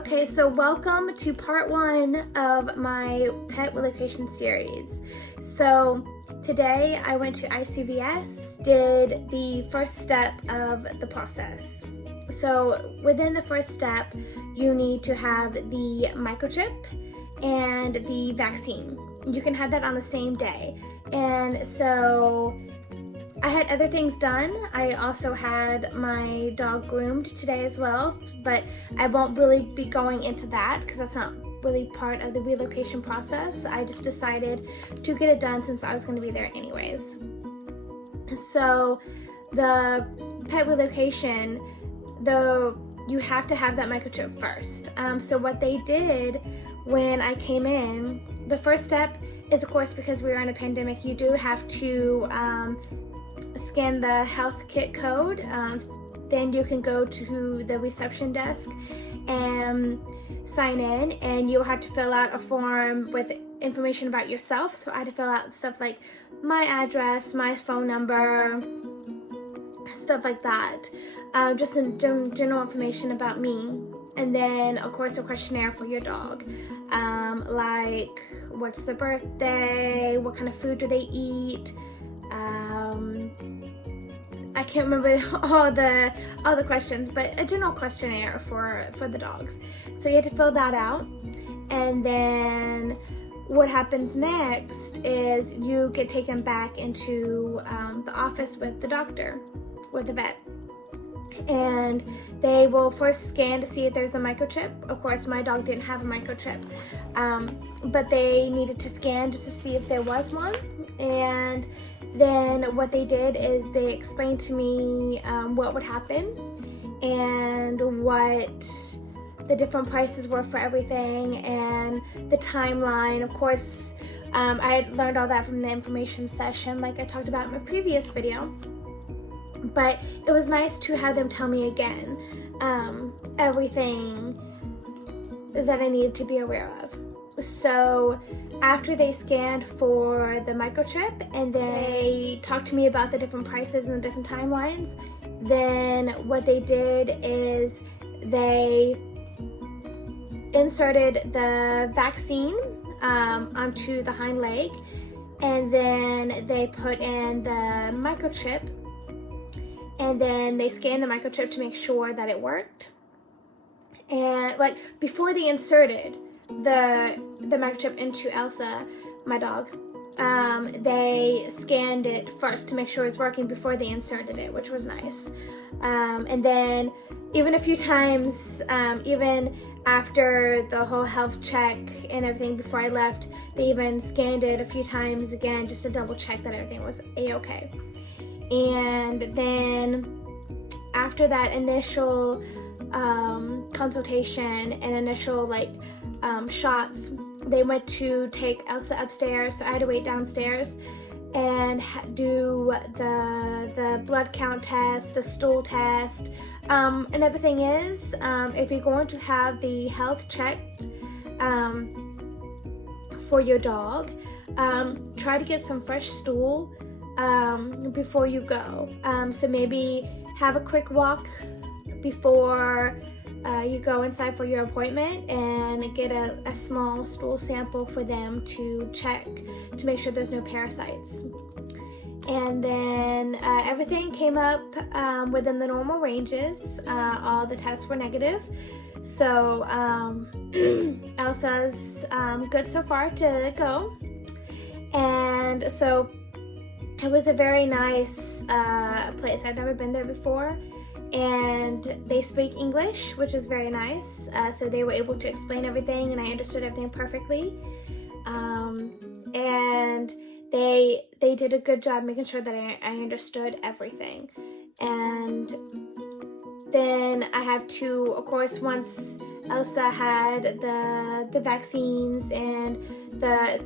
Okay, so welcome to part 1 of my pet relocation series. So today I went to ICVS, did the first step of the process. So within the first step, you need to have the microchip and the vaccine. You can have that on the same day. And so I had other things done. I also had my dog groomed today as well, but I won't really be going into that because that's not really part of the relocation process. I just decided to get it done since I was going to be there anyways. So the pet relocation, you have to have that microchip first. So what they did when I came in, the first step is, of course, because we are in a pandemic, you do have to scan the health kit code. Then you can go to the reception desk and sign in, and you'll have to fill out a form with information about yourself. So I had to fill out stuff like my address, my phone number, stuff like that, just some general information about me. And then, of course, a questionnaire for your dog, like what's their birthday, what kind of food do they eat. I can't remember all the questions, but a general questionnaire for the dogs. So you have to fill that out, and then what happens next is you get taken back into the office with the doctor, with the vet, and they will first scan to see if there's a microchip. Of course, my dog didn't have a microchip, but they needed to scan just to see if there was one. And then what they did is they explained to me what would happen and what the different prices were for everything and the timeline. Of course, I had learned all that from the information session like I talked about in my previous video. But it was nice to have them tell me again everything that I needed to be aware of. So after they scanned for the microchip and they talked to me about the different prices and the different timelines, then what they did is they inserted the vaccine onto the hind leg, and then they put in the microchip, and then they scanned the microchip to make sure that it worked. And like before they inserted the microchip into Elsa, my dog, they scanned it first to make sure it's working before they inserted it, which was nice. And then even a few times, even after the whole health check and everything before I left, they even scanned it a few times again just to double check that everything was a-okay. And then after that initial consultation and initial shots, they went to take Elsa upstairs, so I had to wait downstairs and do the blood count test, the stool test. Another thing is, if you're going to have the health checked for your dog, try to get some fresh stool before you go. So maybe have a quick walk before you go inside for your appointment and get a small stool sample for them to check to make sure there's no parasites. And then everything came up within the normal ranges. All the tests were negative. So Elsa's good so far to go. And so it was a very nice place. I've never been there before. And they speak English, which is very nice. So they were able to explain everything, and I understood everything perfectly. And they did a good job making sure that I understood everything. And then I have to, of course, once Elsa had the vaccines, and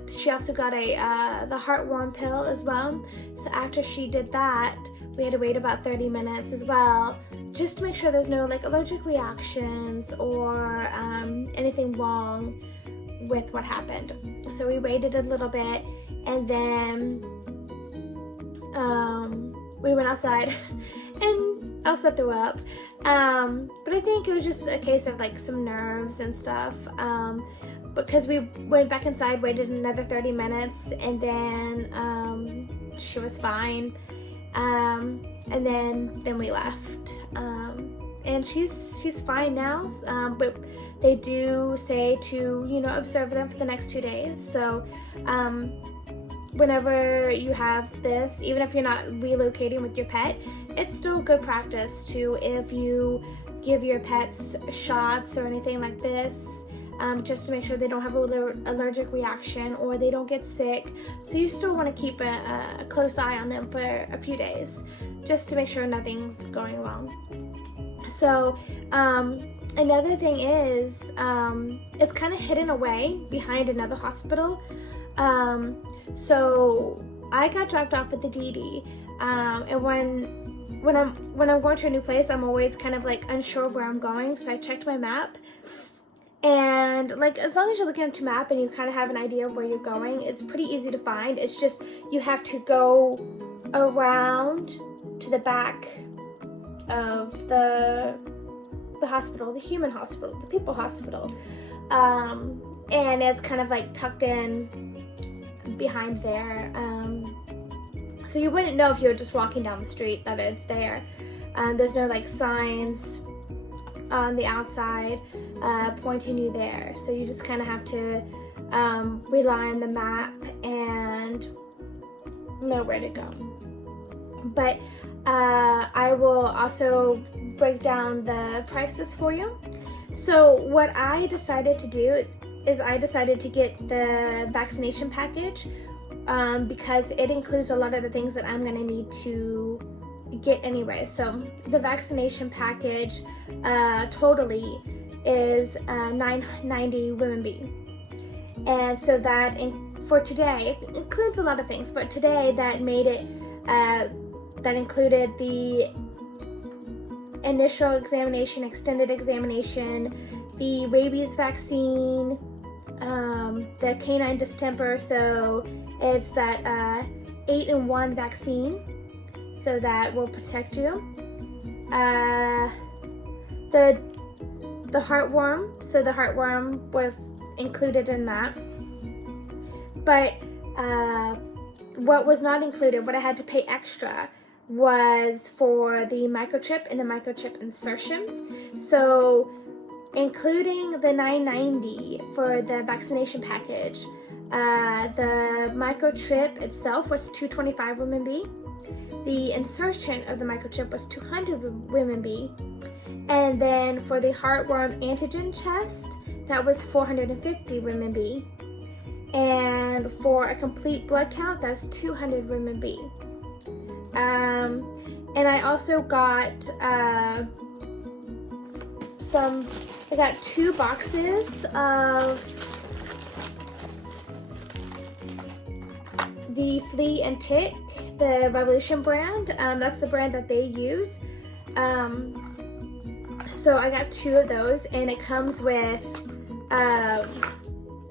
she also got the heartworm pill as well. So after she did that, we had to wait about 30 minutes as well, just to make sure there's no allergic reactions or anything wrong with what happened. So we waited a little bit, and then we went outside, and else that threw up. But I think it was just a case of like some nerves and stuff. Because we went back inside, waited another 30 minutes, and then she was fine. And then we left. And she's fine now. But they do say to, you know, observe them for the next 2 days. So whenever you have this, even if you're not relocating with your pet, it's still good practice to, if you give your pets shots or anything like this, just to make sure they don't have an allergic reaction or they don't get sick. So you still want to keep a close eye on them for a few days, just to make sure nothing's going wrong. So another thing is, it's kind of hidden away behind another hospital. So I got dropped off at the DD, and when I'm going to a new place, I'm always kind of like unsure of where I'm going. So I checked my map, and like as long as you're looking at your map and you kind of have an idea of where you're going, it's pretty easy to find. It's just you have to go around to the back of the hospital, the human hospital, the people hospital, and it's kind of like tucked in behind there, so you wouldn't know if you were just walking down the street that it's there. There's no like signs on the outside pointing you there, so you just kind of have to rely on the map and know where to go. But I will also break down the prices for you. So what I decided to do is I decided to get the vaccination package, because it includes a lot of the things that I'm going to need to get anyway. So the vaccination package totally is $990 RMB. And so that for today, it includes a lot of things, but today that made it, that included the initial examination, extended examination, the rabies vaccine, the canine distemper, so it's that 8-in-1 vaccine, so that will protect you. The heartworm, so the heartworm was included in that. But what was not included, what I had to pay extra, was for the microchip and the microchip insertion. So including the $990 for the vaccination package, the microchip itself was $225 RMB. The insertion of the microchip was 200 RMB. And then for the heartworm antigen test, that was 450 RMB. And for a complete blood count, that was 200 RMB. And I also got I got 2 boxes of the flea and tick, the Revolution brand. That's the brand that they use. So I got 2 of those, and it comes with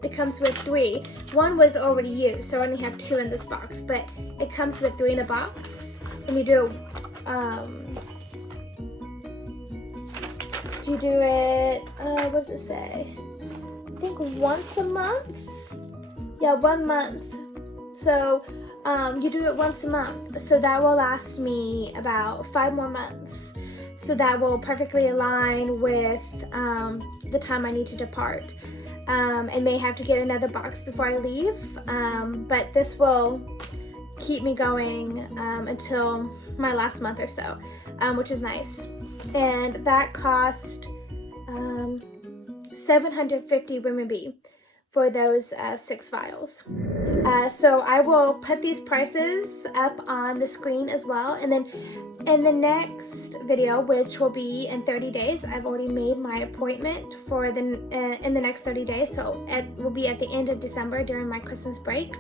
3. One was already used, so I only have 2 in this box, but it comes with 3 in a box, and you do it, what does it say? I think once a month? Yeah, 1 month. So you do it once a month, so that will last me about 5 more months. So that will perfectly align with the time I need to depart. I may have to get another box before I leave, but this will keep me going until my last month or so, which is nice. And that cost 750 RMB for those 6 vials. So I will put these prices up on the screen as well, and then in the next video, which will be in 30 days, I've already made my appointment for in the next 30 days, so it will be at the end of December during my Christmas break.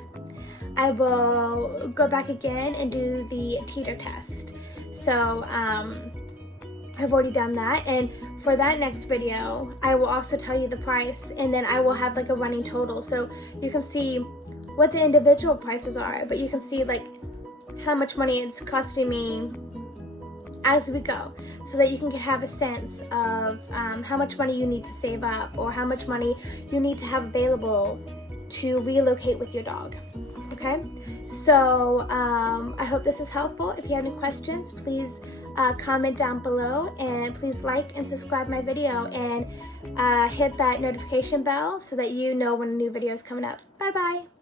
I will go back again and do the teeter test. So I've already done that, and for that next video, I will also tell you the price, and then I will have like a running total, so you can see what the individual prices are, but you can see like how much money it's costing me as we go, so that you can have a sense of how much money you need to save up or how much money you need to have available to relocate with your dog. Okay, so I hope this is helpful. If you have any questions, please comment down below, and please like and subscribe my video, and hit that notification bell so that you know when a new video is coming up. Bye bye.